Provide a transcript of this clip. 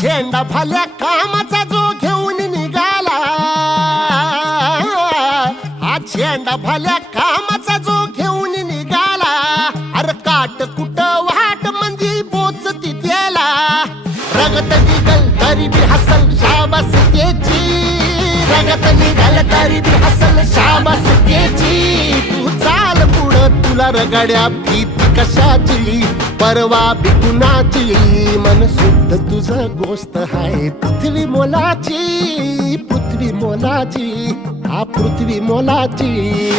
झेंडा भल्या कामाचा जो घेऊन निघाला, हा झेंडा भल्या कामाचा जो घेऊन निघाला, अरे काट कुट वाट मंदी पोचती त्याला, रगत निघल तरी बी हसल शाबास त्याची, रगत निघल तरी बी हसल शाबास त्याची. तू चाल पुढं तुला रगड्या भीती कशाची, परवा बी कुणाची, मन शुद्ध तुझं गोष्ट हाय पृथ्वी मोलाची, पृथ्वी मोलाची, हा पृथ्वी मोलाची.